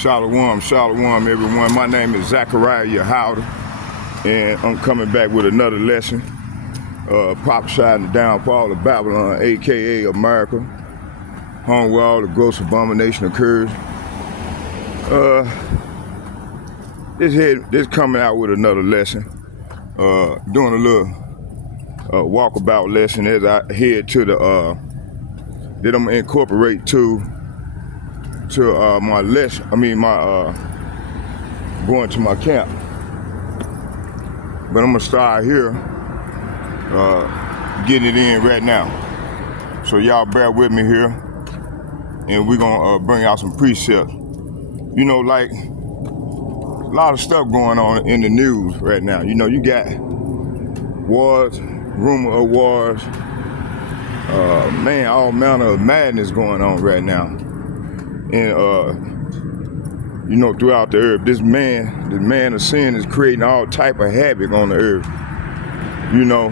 Shalom, shalom, everyone. My name is Zachariah Yahowda, and I'm coming back with another lesson, prophesying the downfall of Babylon, aka America, home where all the gross abomination occurs. This coming out with another lesson, doing a little walkabout lesson as I head to the that I'm gonna incorporate to my lesson. Going to my camp. But I'm gonna start here, getting it in right now. So y'all bear with me here, and we're gonna bring out some precepts. You know, like a lot of stuff going on in the news right now. You know, you got wars, rumor of wars, man, all manner of madness going on right now. And you know, throughout the earth, this man of sin is creating all type of havoc on the earth. You know,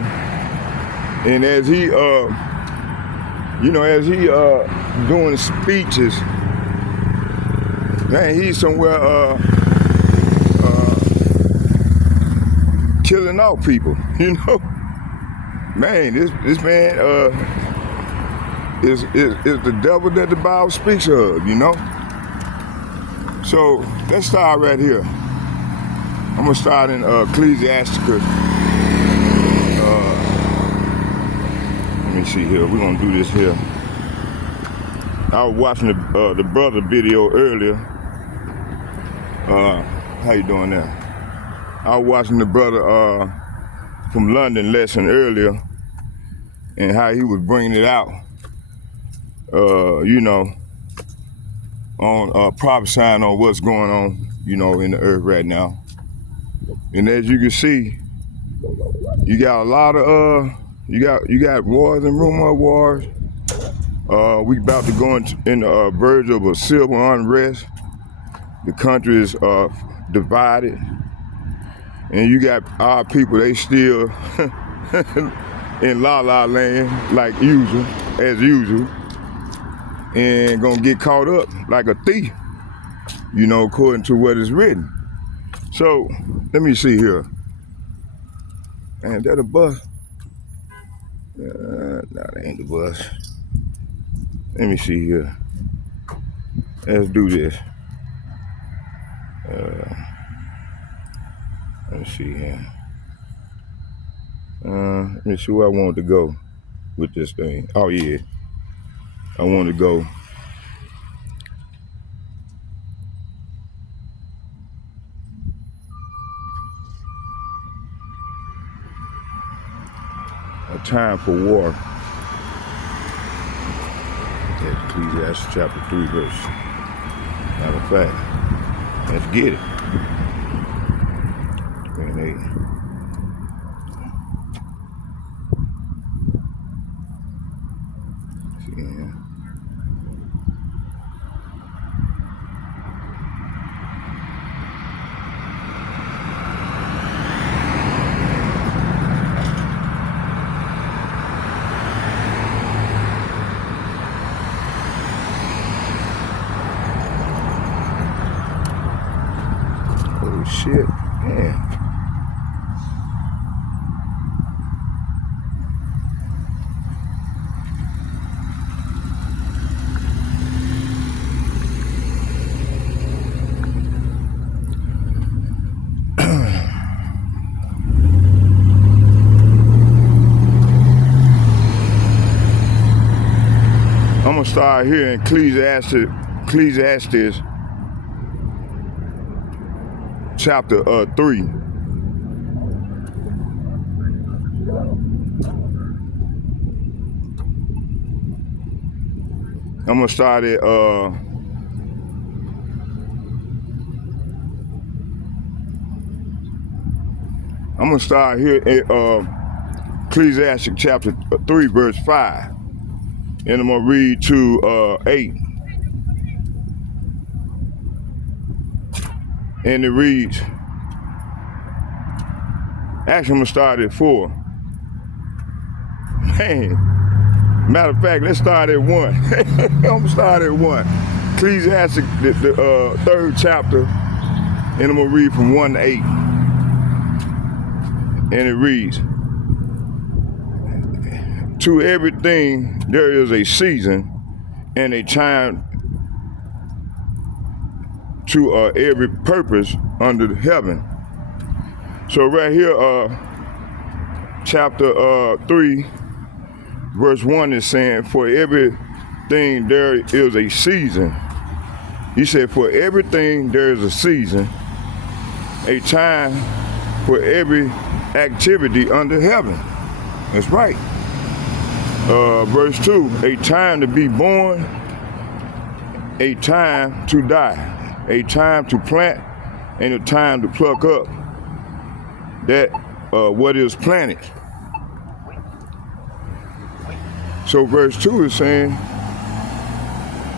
and as he doing speeches, man, he's somewhere killing off people. You know, man, this man is the devil that the Bible speaks of. You know. So let's start right here. I'm gonna start in Ecclesiasticus. Let me see here. We're gonna do this here. I was watching the brother video earlier. How you doing there? I was watching the brother from London lesson earlier, and how he was bringing it out. You know, on prophesying on what's going on, you know, in the earth right now. And as you can see, you got a lot of you got wars and rumor of wars. We about to go in the verge of a civil unrest. The country is divided, and you got our people, they still in la la land like usual, as usual. And gonna get caught up like a thief, you know, according to what is written. So let me see here. Man, that a bus? No, that ain't the bus. Let me see here. Let's do this. Let's see here. Let me see where I want to go with this thing. Oh yeah. I want to go a time for war. That's Ecclesiastes chapter 3 verse. Matter of fact, let's get it. 28. See here. Oh shit, man. I'm gonna start here in Ecclesiastes chapter 3. I'm gonna start at here at Ecclesiastes chapter 3 verse 5. And I'm gonna read to 8. And it reads, actually I'm gonna start at 4. Man, matter of fact, let's start at 1. I'm gonna start at 1. Ecclesiastes, the 3rd chapter, and I'm going to read from 1 to 8. And it reads, to everything there is a season and a time to every purpose under heaven. So right here, chapter 3, verse 1 is saying, for everything there is a season. He said, for everything there is a season, a time for every activity under heaven. That's right. Verse 2, a time to be born, a time to die, a time to plant, and a time to pluck up that what is planted. So verse 2 is saying,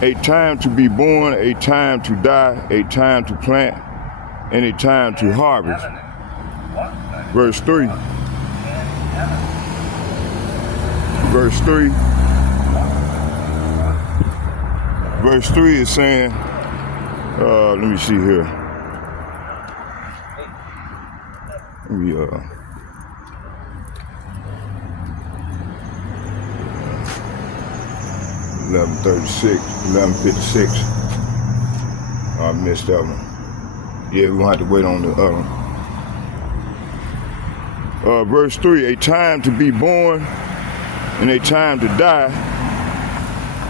a time to be born, a time to die, a time to plant, and a time to harvest. Verse 3. Verse 3. Verse 3 is saying, let me see here. Let me 11:36, 11:56. I missed that one. Yeah, we're gonna have to wait on the other one. Verse 3, a time to be born and a time to die,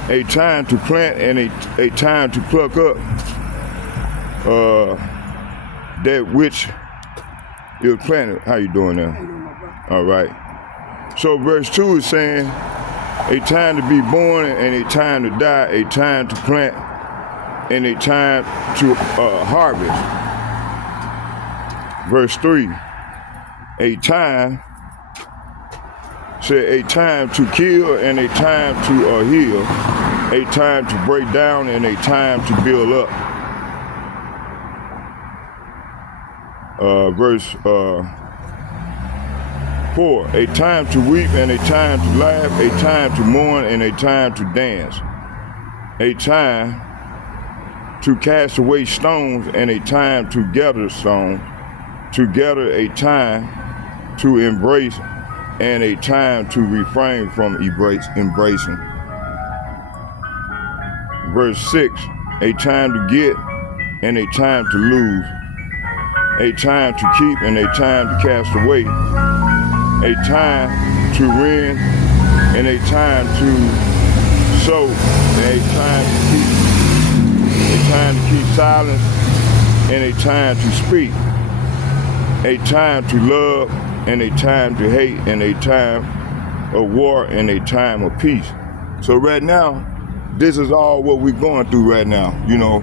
a time to plant and a time to pluck up that which is planted. How you doing now? All right. So verse 2 is saying, a time to be born and a time to die, a time to plant and a time to harvest. Verse 3, a time, said a time to kill and a time to heal, a time to break down and a time to build up. Verse 4, a time to weep and a time to laugh, a time to mourn and a time to dance, a time to cast away stones and a time to gather stones, together a time to embrace and a time to refrain from embracing. Verse 6, a time to get and a time to lose, a time to keep and a time to cast away, a time to rend and a time to sow, and a time to keep silence and a time to speak, a time to love and a time to hate, and a time of war and a time of peace. So right now, this is all what we're going through right now, you know,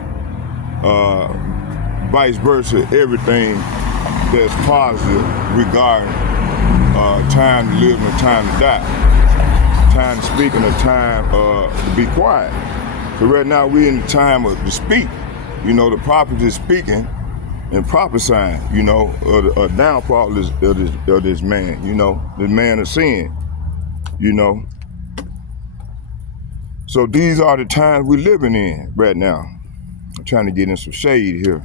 vice versa, everything that's positive regarding time to live and a time to die, time to speak and a time to be quiet. So right now we're in the time of to speak. You know, the prophet is speaking and prophesying, you know, a downfall of this man, you know, the man of sin, you know. So these are the times we're living in right now. I'm trying to get in some shade here.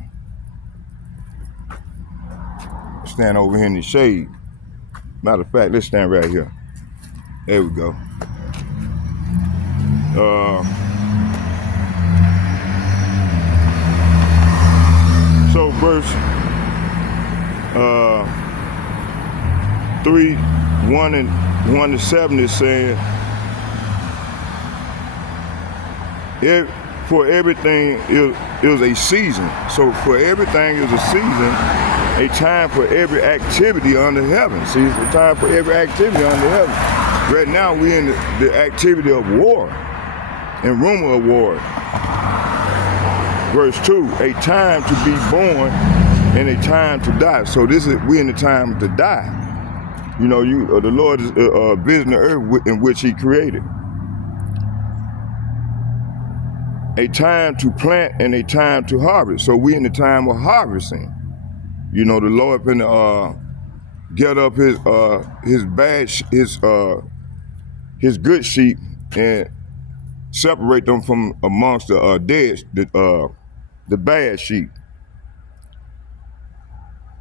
Stand over here in the shade. Matter of fact, let's stand right here. There we go. So verse 3, 1 to 7 is saying, for everything is a season. So for everything is a season, a time for every activity under heaven. See, it's a time for every activity under heaven. Right now we're in the activity of war and rumor of war. Verse 2, a time to be born and a time to die. So we're in the time to die. You know, the Lord is visiting the earth in which He created. A time to plant and a time to harvest. So we're in the time of harvesting. You know, the Lord been get up his good sheep and separate them from amongst the the bad sheep.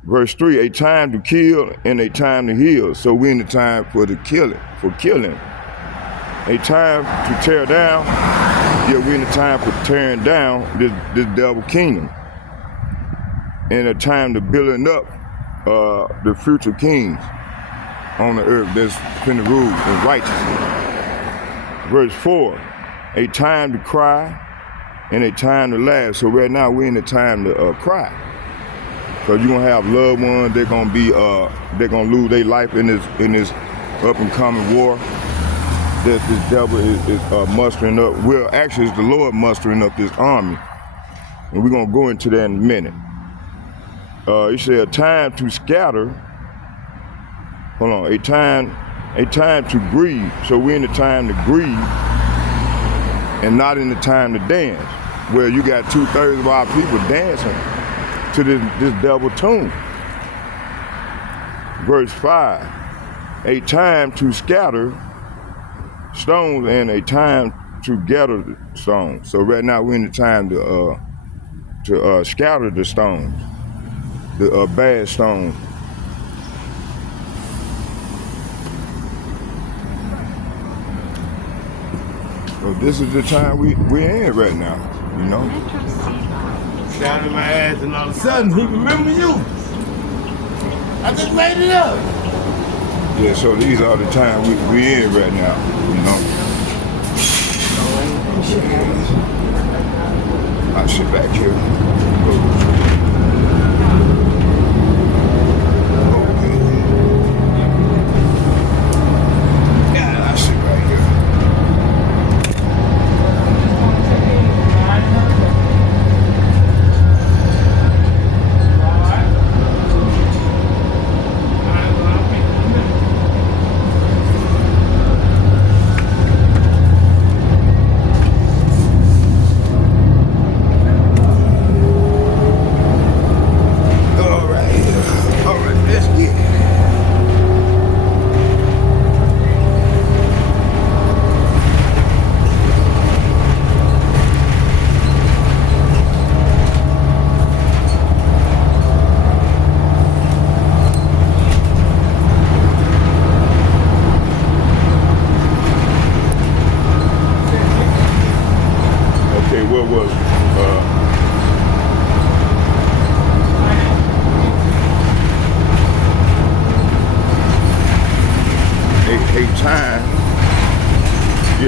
Verse 3, a time to kill and a time to heal. So we're in the time for killing. A time to tear down. Yeah, we're in the time for tearing down this devil kingdom. And a time to building up the future kings on the earth that's finna rule in righteousness. Verse 4, a time to cry and a time to laugh. So right now we're in the time to cry. So you're gonna have loved ones, they're gonna lose their life in this up and coming war that this devil is mustering up. Well, actually it's the Lord mustering up this army. And we're gonna go into that in a minute. He said a time to scatter. Hold on, a time to grieve. So we're in the time to grieve and not in the time to dance. Where you got 2/3 of our people dancing to this devil tune. Verse 5, a time to scatter stones and a time to gather stones. So right now we're in the time to scatter the stones, the bad stones. So this is the time we're in right now, you know. Down in my ass, and all of a sudden he remember you. I just made it up. Yeah, so these are the time we in right now, you know. I sit back here. Okay. Yeah, I sit right here.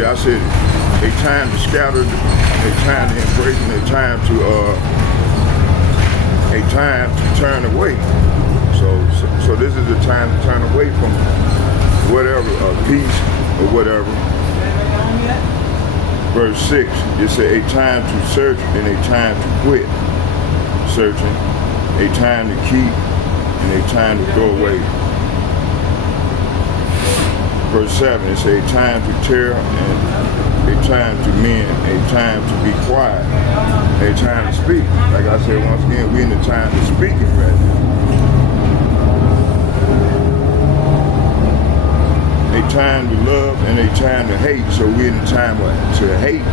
I said a time to scatter, a time to embrace, and a time to turn away. So this is the time to turn away from whatever, peace or whatever. Verse 6, it said a time to search and a time to quit searching, a time to keep and a time to throw away. Verse 7, it says a time to tear and a time to mend, a time to be quiet, a time to speak. Like I said, once again, we're in the time to speak it right now. A time to love and a time to hate. So we're in the time to hate.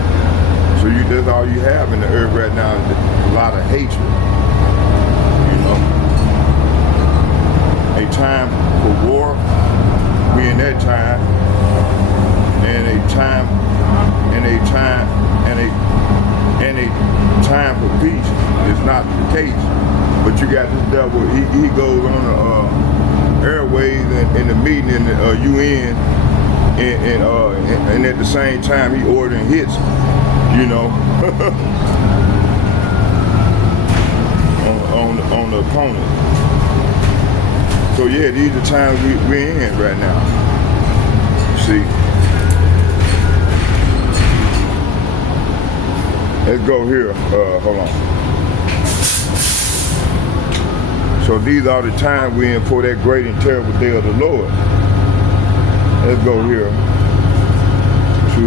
So that's all you have in the earth right now is a lot of hatred. You know? A time for war. We in that time, and a time for peace is not the case. But you got this devil. He goes on the airways in the meeting in the UN, and at the same time he ordering hits, you know, on the opponent. So yeah, these are the times we're in right now. See? Let's go here. Hold on. So these are the times we're in for that great and terrible day of the Lord. Let's go here to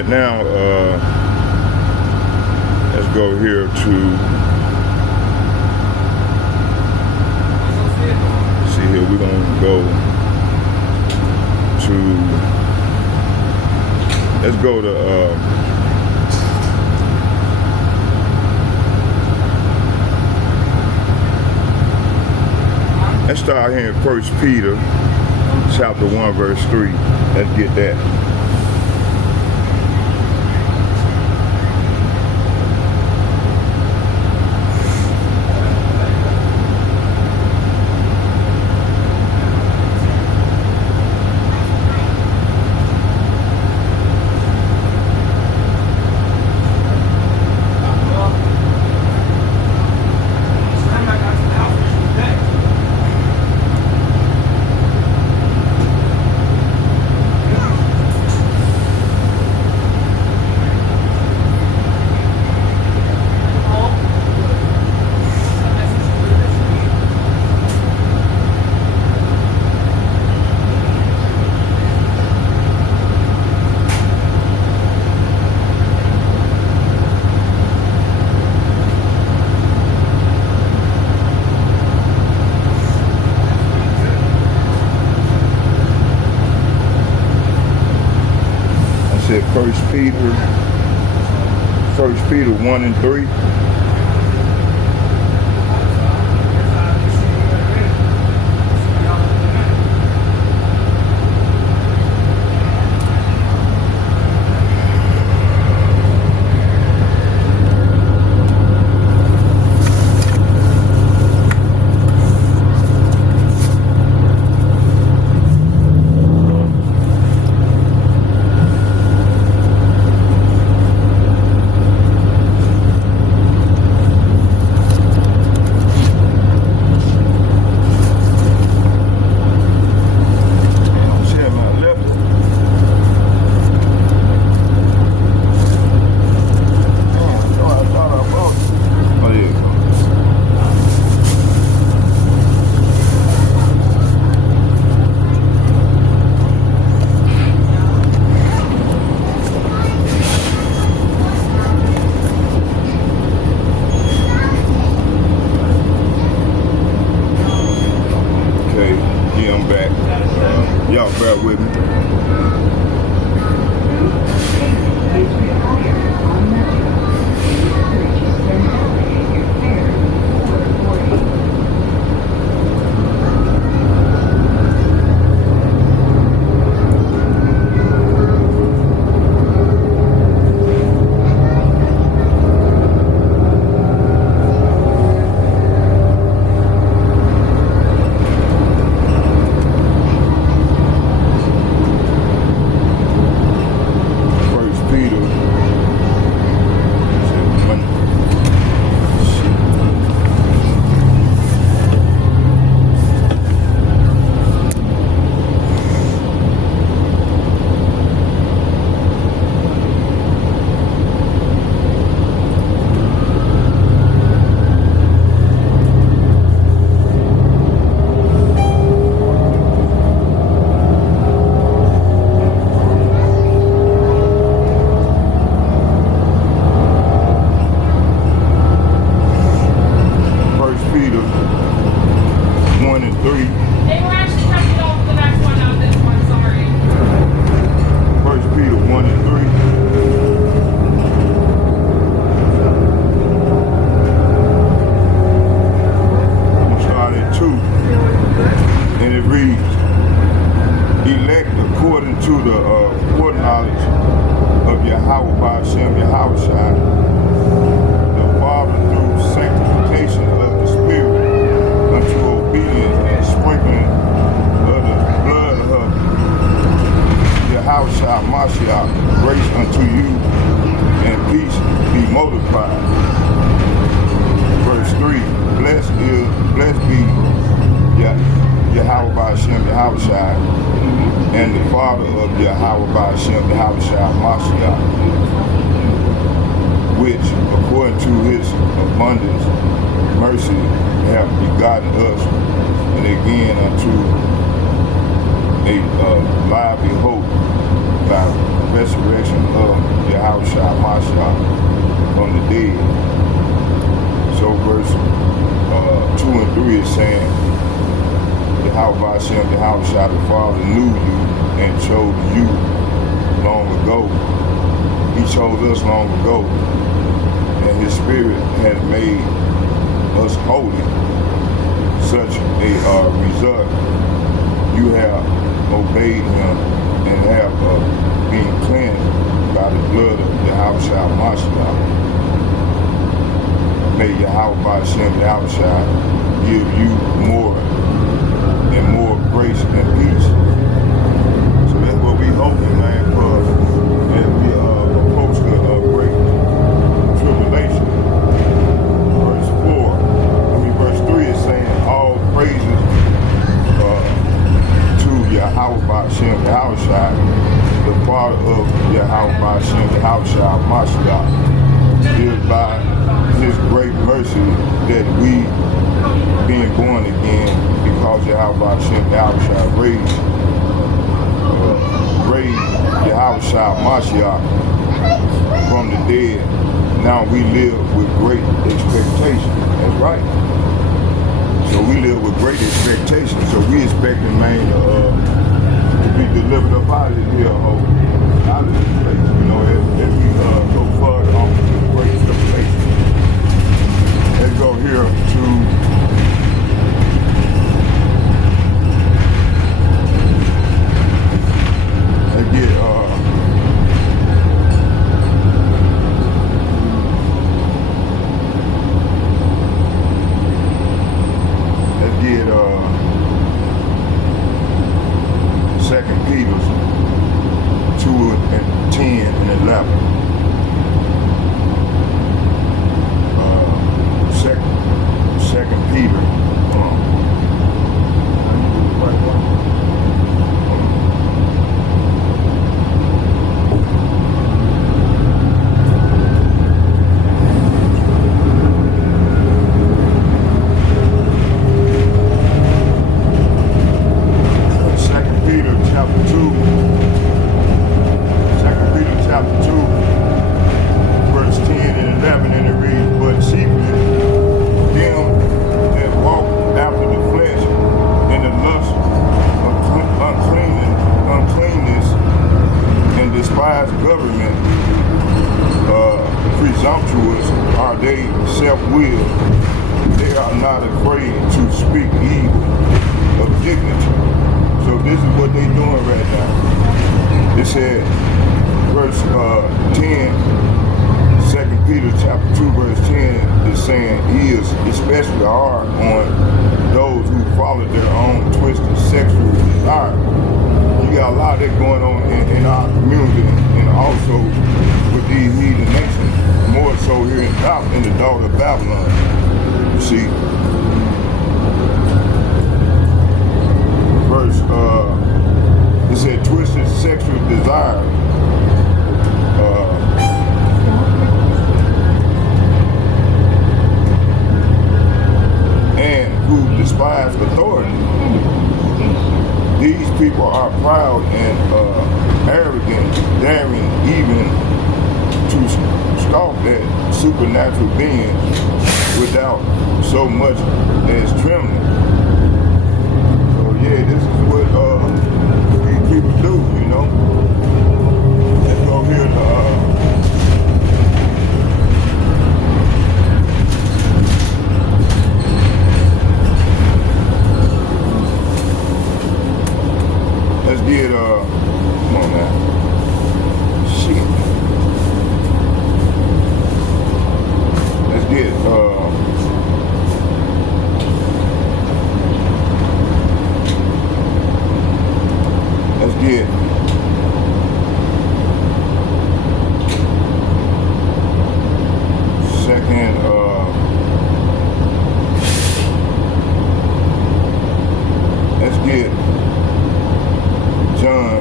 right now, let's go here to, see here, we're gonna go to, let's go to, let's start here in 1 Peter chapter 1 verse 3. Let's get that. First Peter 1 and 3. Y'all bear with me. Grace unto you and peace be multiplied. Verse 3, blessed be Yahweh by Hashem Yahushua and the Father of Yahweh by Hashem Yahushua Mashiach, which according to his abundance mercy have begotten us and again unto a lively hope by resurrection of Yahushua Mashiach from the dead. So verse 2 and 3 is saying, Yahweh Hashem, Yahushua the Father knew you and chose you long ago. He chose us long ago, and his spirit has made us holy. Such a result, you have obeyed him and have been cleansed by the blood of Yahushua Mashiach. May Yahweh Hashem Yahushua give you more and more grace and peace. So that's what we hoping, man, for as we approach the great tribulation. Verse 3 is saying all praises to Yahweh Hashem Yahushua, the Father of Yahweh Hashem Yahushua Mashiach. It is by his great mercy that we being born again, because Yahweh Hashem Yahushua raised Yahushua Mashiach from the dead. Now we live with great expectation. That's right. So we live with great expectation. So we expecting, man, to be delivered up out of here, out of this place, you know, as we go further on to the great tribulation. Let's go here to Second Peter 2 and 10 and 11. Second Peter. Government, presumptuous are they, self-willed. They are not afraid to speak evil of dignity. So this is what they doing right now. It said, verse 10, 2 Peter chapter 2, verse 10 is saying he is especially hard on those who follow their own twisted sexual desire. You got a lot of that going on in our community, and also with these heathen nations, more so here in the daughter of Babylon. You see, verse, it said twisted sexual desire, and who despise authority. These people are proud and arrogant, daring even to scoff at supernatural beings without so much as trembling. So yeah, this is what these people do, you know. Let's go here to let's get, come on now. Shit. Let's get, second, let's get John,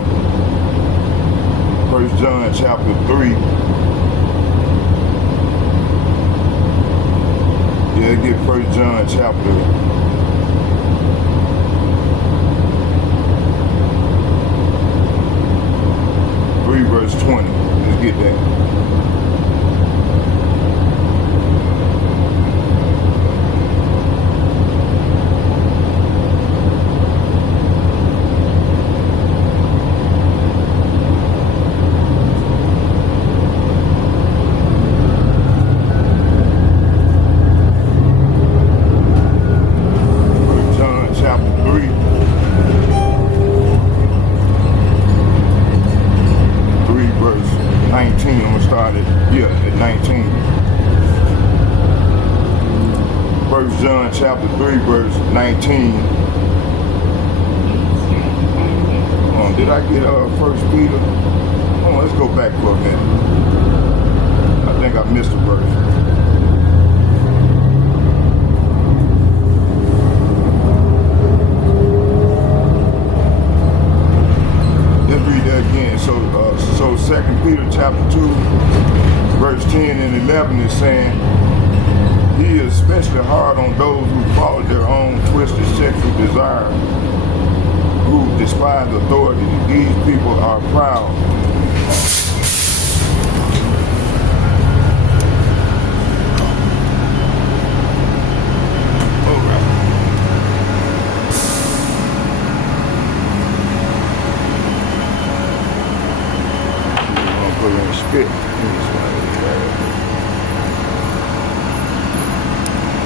1 John chapter 3. Yeah, get 1 John chapter 3 3, verse 19. Did I get 1 Peter? Hold on, let's go back for a minute. I think I missed a verse. Let's read that again. So 2 Peter chapter 2, verse 10 and 11 is saying, he is especially hard on those who follow their own twisted sexual desire, who despise authority. These people are proud. All right. I'm gonna put it in spit.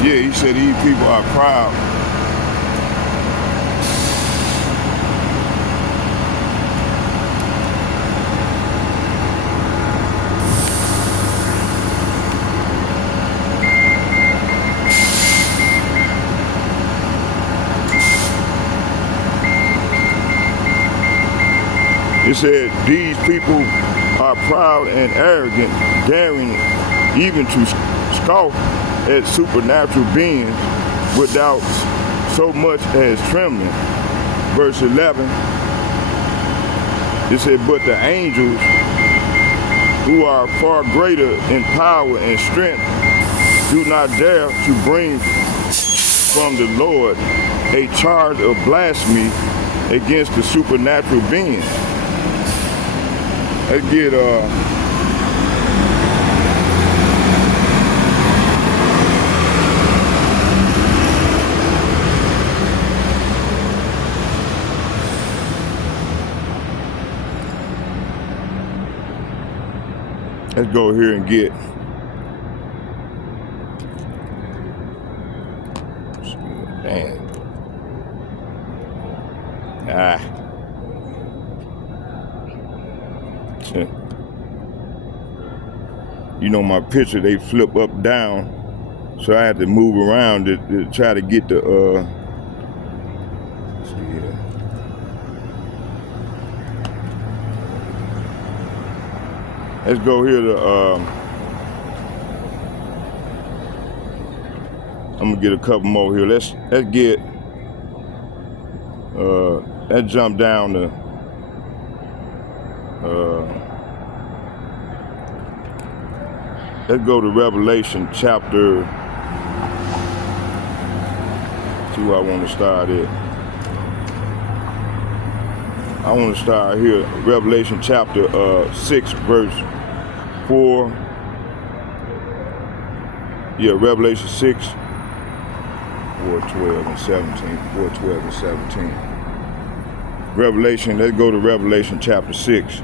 Yeah, he said these people are proud. It said these people are proud and arrogant, daring even to scoff at supernatural beings without so much as trembling. Verse 11, it said, but the angels, who are far greater in power and strength, do not dare to bring from the Lord a charge of blasphemy against the supernatural beings. Let's get let's go here and get man. You know, my picture, they flip up down, so I had to move around to try to get the let's go here to I'm gonna get a couple more here. Let's get let's jump down to let's go to Revelation chapter. See where I want to start at. I want to start here, Revelation chapter 6, verse 4. Yeah, Revelation 6, 4, 12 and 17. 4, 12 and 17. Revelation, let's go to Revelation chapter 6.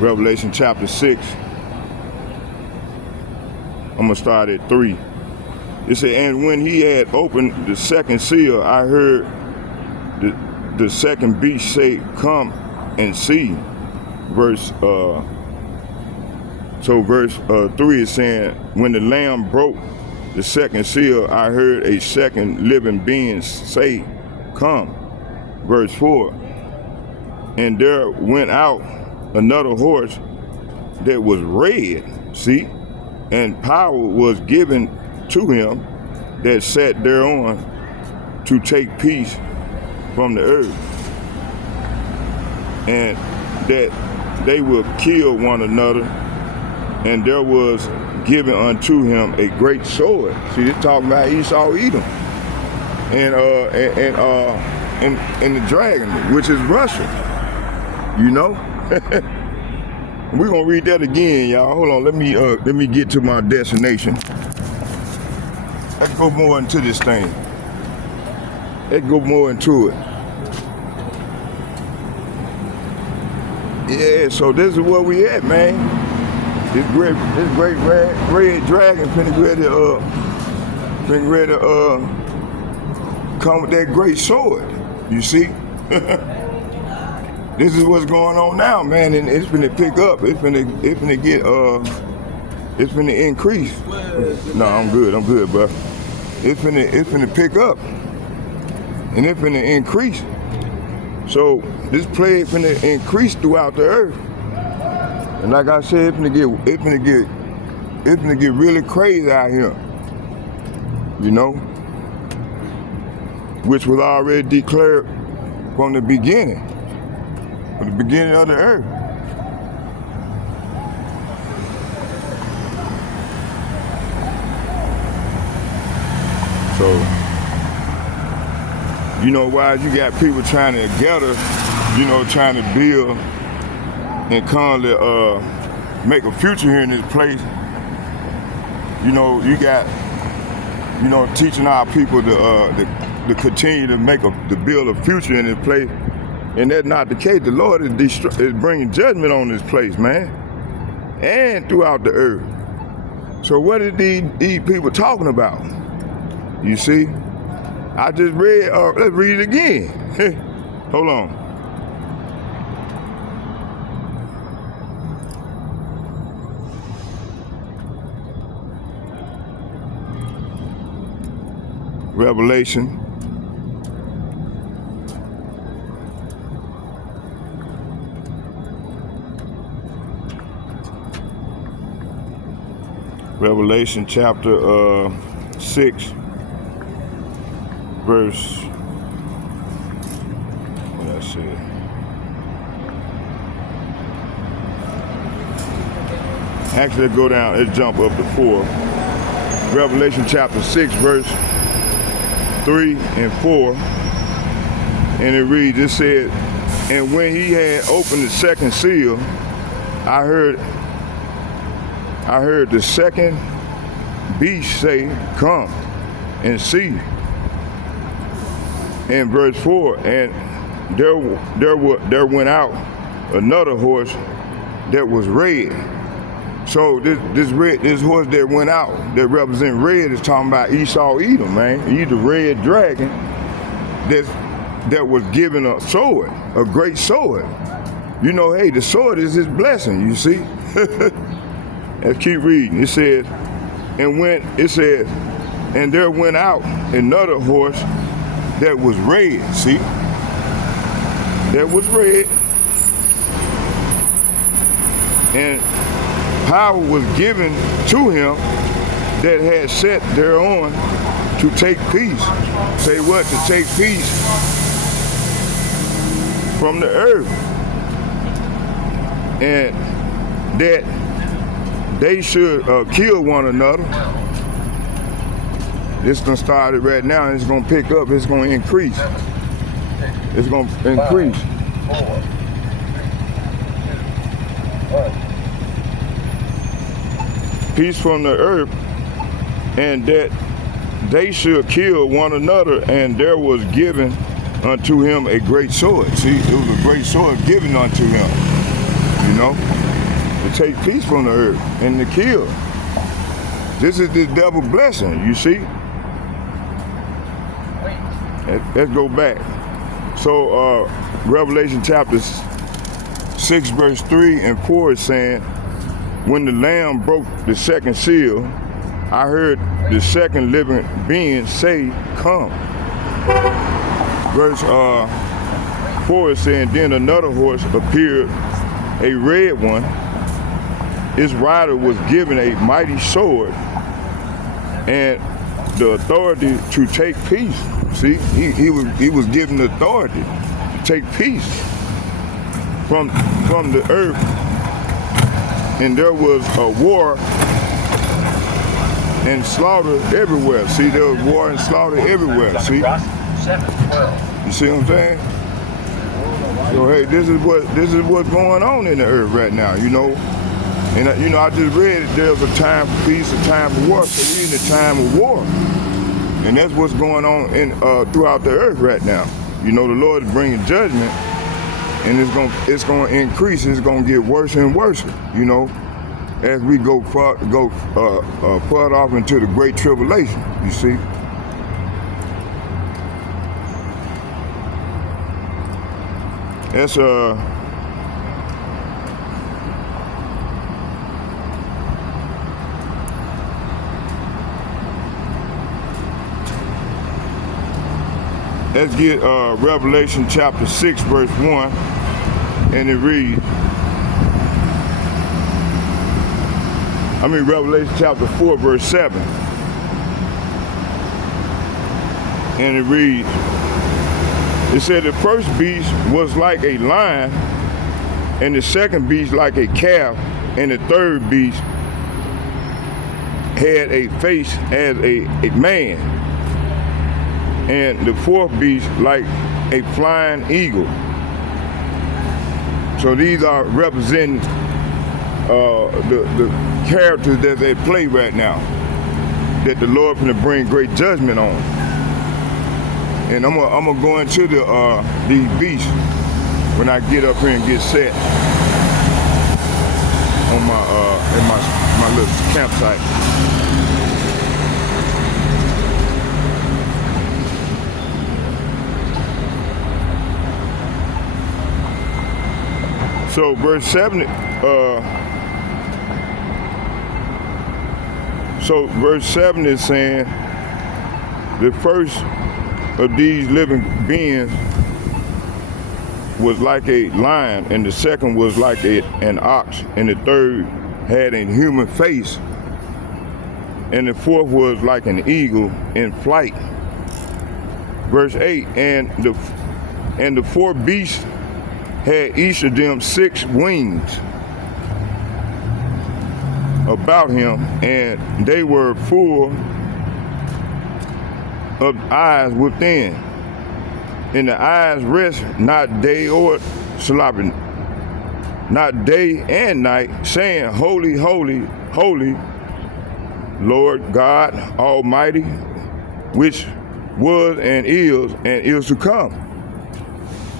Revelation chapter 6. I'm gonna start at 3. It said, and when he had opened the second seal, I heard the second beast say, come and see. Verse 3 is saying, when the Lamb broke the second seal, I heard a second living being say, come. Verse 4, and there went out another horse that was red, see, and power was given to him that sat thereon to take peace from the earth, and that they will kill one another, and there was given unto him a great sword. See, it's talking about Esau, Edom, and the dragon, which is Russia, you know. We're gonna read that again, y'all. Hold on, let me get to my destination. Let's go more into this thing. Let's go more into it. Yeah, so this is where we at, man. This great red dragon finna ready to come with that great sword. You see? This is what's going on now, man, and it's finna pick up. It's finna increase. No, I'm good, bro. It's finna pick up, and it's finna increase. So this plague finna increase throughout the earth, and like I said, it's finna get really crazy out here. You know, which was already declared from the beginning of the earth. So, you know, while you got people trying to gather, you know, trying to build and currently make a future here in this place, you know, you got, you know, teaching our people to continue to build a future in this place, and that's not the case. The Lord is bringing judgment on this place, man, and throughout the earth. So what are these people talking about? You see, I just read. Let's read it again. Hold on. Revelation. Revelation chapter 6, verse. What did I say? Actually, let's go down. Let's jump up to 4. Revelation chapter 6, verse 3 and 4, and it reads, it said, and when he had opened the second seal, I heard the second beast say, come and see. In verse 4, and there went out another horse that was red. So this horse that went out that represent red is talking about Esau Edom, man. He's the red dragon that was given a sword, a great sword. You know, hey, the sword is his blessing, you see. Let's keep reading. It says, and there went out another horse that was red, see? That was red. And power was given to him that had sat thereon to take peace. Say what? To take peace from the earth. And that they should kill one another. This done started right now, and it's gonna pick up, it's gonna increase. It's gonna increase. 5, 4, 3, 2, 1. Peace from the earth, and that they should kill one another, and there was given unto him a great sword. See, it was a great sword given unto him, you know, to take peace from the earth and to kill. This is this double blessing, you see. Let's go back. So Revelation chapter 6, verse 3 and 4 is saying, when the Lamb broke the second seal, I heard the second living being say, come. Verse 4 is saying, then another horse appeared, a red one. His rider was given a mighty sword and the authority to take peace. See, he was given the authority to take peace from the earth. And there was a war and slaughter everywhere. See, there was war and slaughter everywhere. See? You see what I'm saying? So hey, this is what's going on in the earth right now, you know. And you know, I just read there's a time for peace, a time for war. So we're in a time of war. And that's what's going on in throughout the earth right now. You know, the Lord is bringing judgment. And it's gonna increase. It's gonna get worse and worse. You know, as we go further off into the great tribulation. You see. That's let's get Revelation chapter 6 verse 1, and it reads, Revelation chapter 4 verse 7, and it reads, it said the first beast was like a lion, and the second beast like a calf, and the third beast had a face as a man, and the fourth beast like a flying eagle. So these are representing the characters that they play right now, that the Lord finna bring great judgment on. And I'm gonna go into these beasts when I get up here and get set on in my little campsite. So verse 7, verse 7 is saying the first of these living beings was like a lion, and the second was like an ox, and the third had a human face, and the fourth was like an eagle in flight. Verse 8, and the four beasts had each of them 6 wings about him, and they were full of eyes within, and the eyes rest not day or slopping, not day and night, saying, Holy, holy, holy, Lord God Almighty, which was and is to come.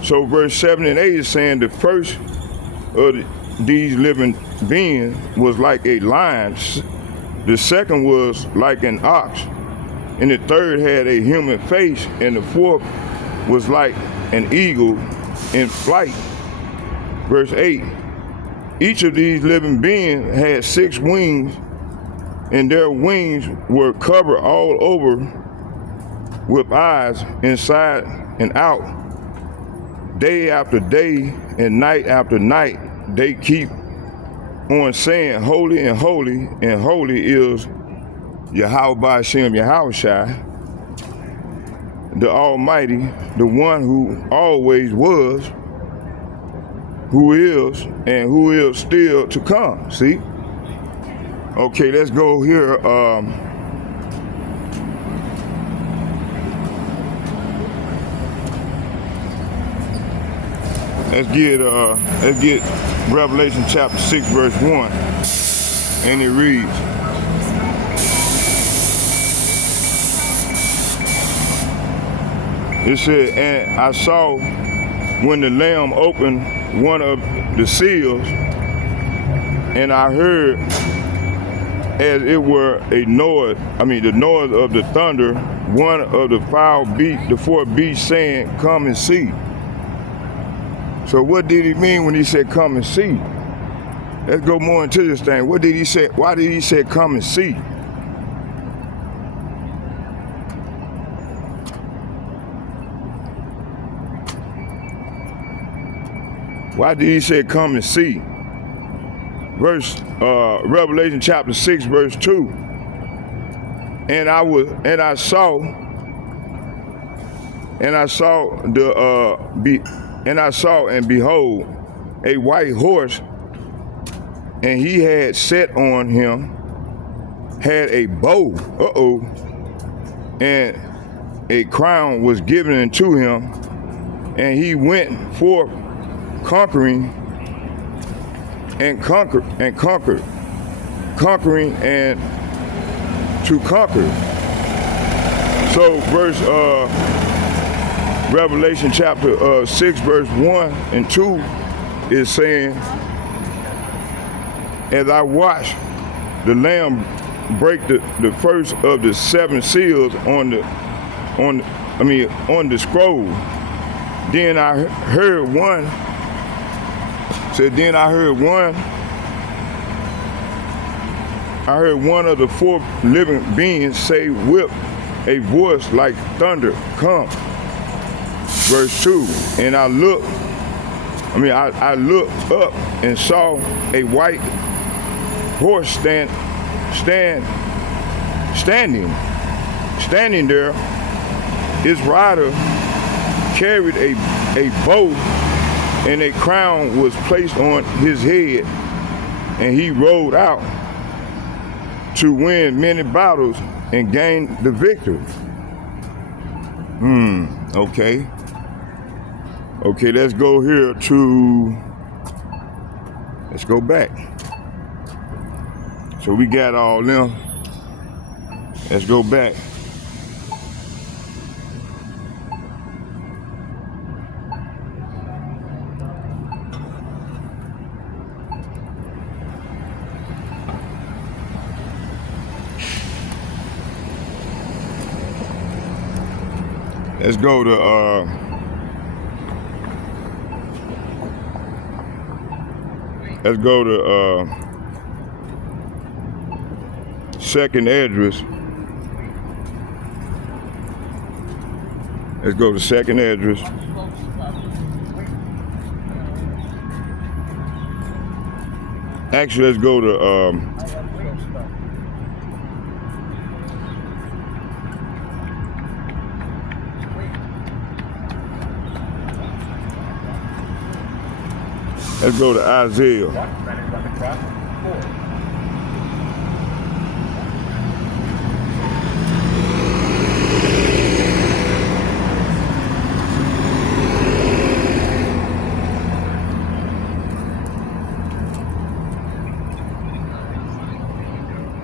So verse 7 and 8 is saying the first of these living beings was like a lion, the second was like an ox, and the third had a human face, and the fourth was like an eagle in flight. Verse 8, each of these living beings had 6 wings, and their wings were covered all over with eyes inside and out. Day after day and night after night, they keep on saying, Holy and holy and holy is Yahweh Ba'ashem Yahushai, the Almighty, the one who always was, who is, and who is still to come. See? Okay, let's go here. Let's get Revelation chapter 6 verse 1, and it reads, it said, and I saw when the Lamb opened one of the seals, and I heard as it were a noise, the noise of the thunder, one of the the 4 beasts saying, come and see. So what did he mean when he said come and see? Let's go more into this thing. What did he say? Why did he say come and see? Why did he say come and see? Revelation chapter 6 verse 2. And I saw and behold a white horse, and he had set on him had a bow, and a crown was given unto him, and he went forth conquering and conquering and to conquer. So Revelation chapter 6 verse 1 and 2 is saying, as I watched the Lamb break the first of the 7 seals on the scroll, then I heard one. Said then I heard one of the four living beings say with a voice like thunder, come. Verse 2, and I looked up and saw a white horse standing there. His rider carried a bow, and a crown was placed on his head, and he rode out to win many battles and gain the victory. Okay. Okay, let's go here let's go back. So we got all them. Let's go back. Let's go to second address. Let's go to second address. Actually, let's go to let's go to Isaiah.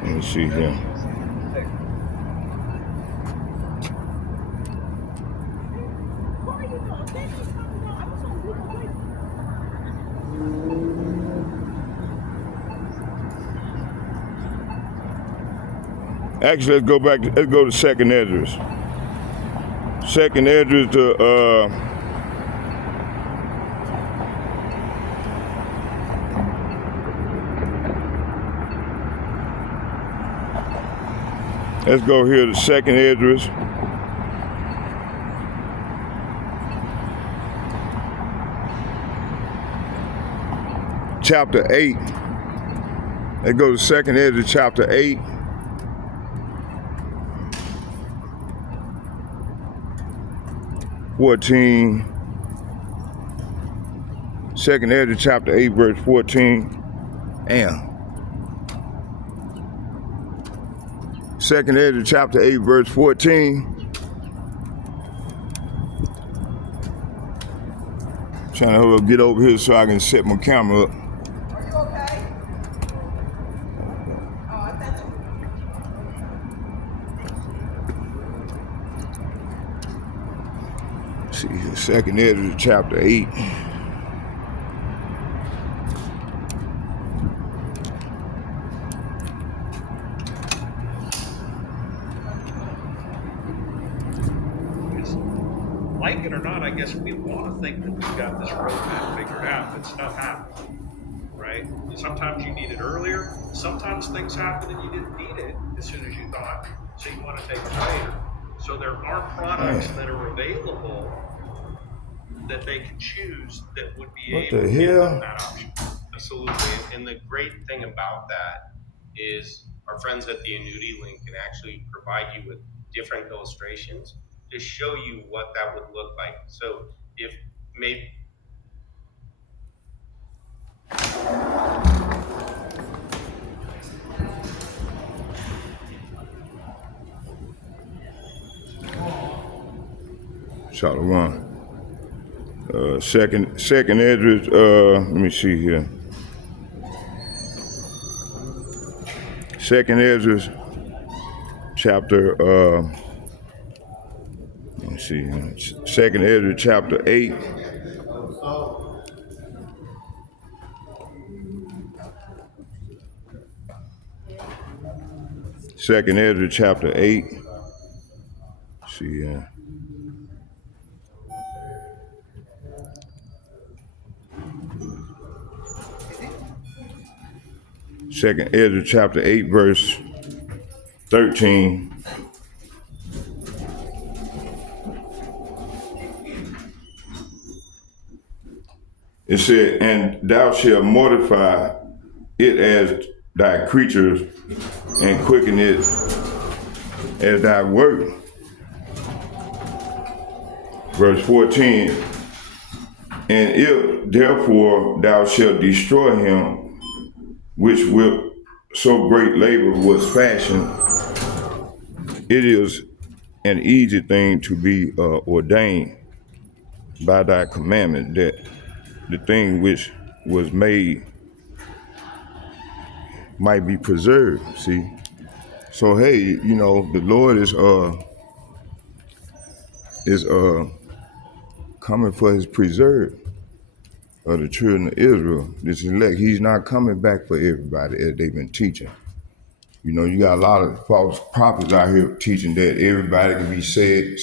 Let me see here. Actually, let's go back. Let's go to second address. Second address to let's go here to second address. Chapter 8. Let's go to second address, chapter 8. Second Ezra chapter 8 verse 14. Second Ezra chapter 8 verse 14. Trying to get over here so I can set my camera up. Are you okay? Oh, I thought you. See here, second Ezra chapter 8. Like it or not, I guess we want to think that we've got this roadmap figured out, but stuff happens, right? Sometimes you need it earlier. Sometimes things happen and you didn't need it as soon as you thought, so you want to take it later. So there are products that are available that they can choose that would be What able the to give hell? them that option. Absolutely. And the great thing about that is our friends at the Annuity Link can actually provide you with different illustrations to show you what that would look like. So if maybe Shalom. Second address, let me see here. Second address, chapter, let me see here. Second address, chapter 8. Second Ezra chapter 8. See, Second Ezra chapter 8, verse 13. It said, and thou shalt mortify it as thy creatures and quicken it as thy work. Verse 14, and if therefore thou shalt destroy him, which with so great labor was fashioned, it is an easy thing to be ordained by thy commandment that the thing which was made might be preserved. See, so hey, you know the Lord is coming for His preserve of the children of Israel. This elect, He's not coming back for everybody as they've been teaching. You know, you got a lot of false prophets out here teaching that everybody can be saved.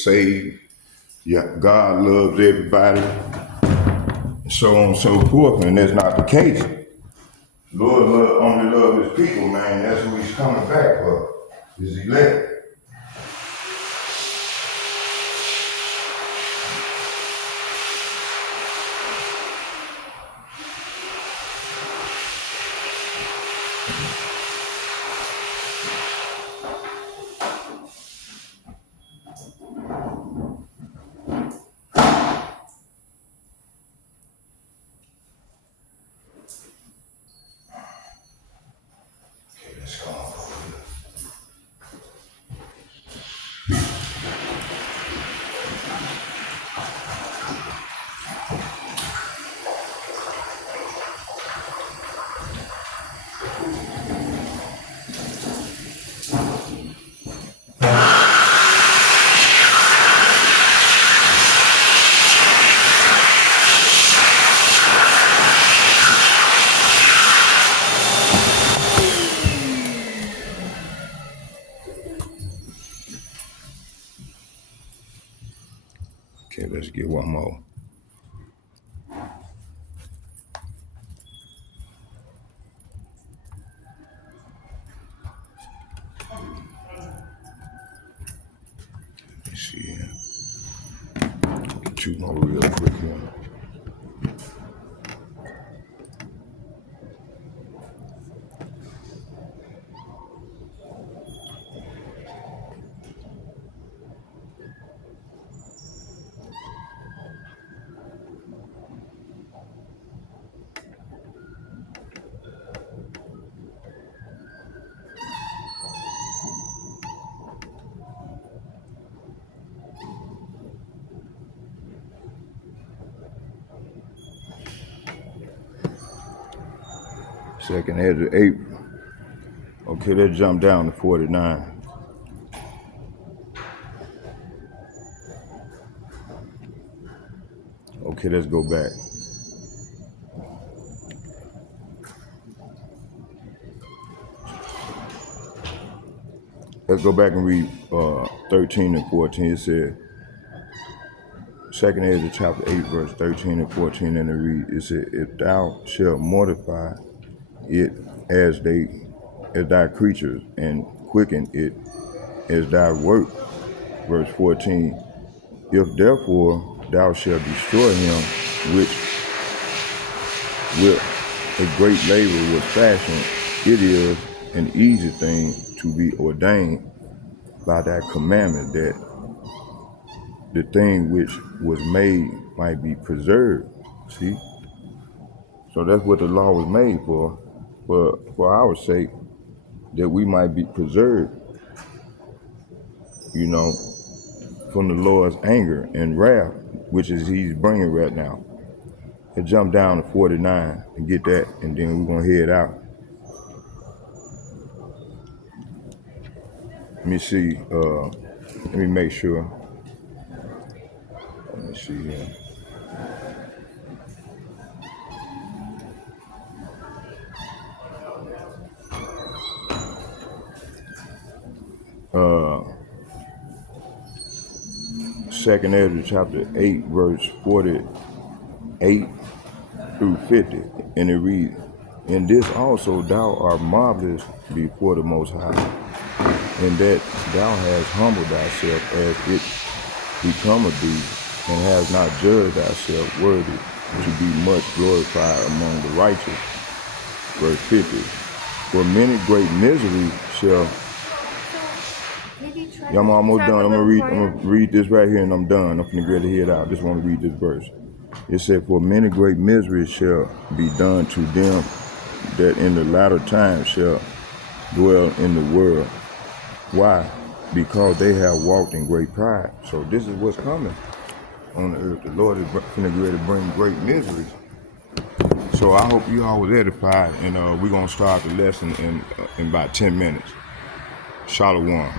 Yeah, God loves everybody, and so on and so forth, and that's not the case. Lord only love His people, man. That's who He's coming back for. His elect. Let's go. Okay, let's get one more. Let's see here. Get two more real quick here. Second Ezra 8. Okay, let's jump down to 49. Okay, let's go back. Let's go back and read 13 and 14. It said, Second Ezra chapter 8, verse 13 and 14, and it read, it said, if thou shalt mortify it as thy creatures, and quicken it as thy work. Verse 14, if therefore thou shalt destroy him, which with a great labor was fashioned, it is an easy thing to be ordained by that commandment that the thing which was made might be preserved. See? So that's what the law was made for our sake, that we might be preserved, you know, from the Lord's anger and wrath, which is He's bringing right now. And jump down to 49 and get that, and then we're gonna head out. Let me see, let me make sure. Let me see here. Second Ezra chapter 8, verse 48 through 50, and it reads, In this also thou art marvelous before the Most High, in that thou hast humbled thyself as it becometh thee, and hast not judged thyself worthy to be much glorified among the righteous. Verse 50. For many great miseries shall. Yeah, I'm almost done. I'm gonna read this right here and I'm done. I'm finna get the head out. Just want to read this verse. It said, for many great miseries shall be done to them that in the latter times shall dwell in the world. Why? Because they have walked in great pride. So this is what's coming on the earth. The Lord is finna get ready to bring great miseries. So I hope you all was edified, and we're gonna start the lesson in about 10 minutes. Shalom.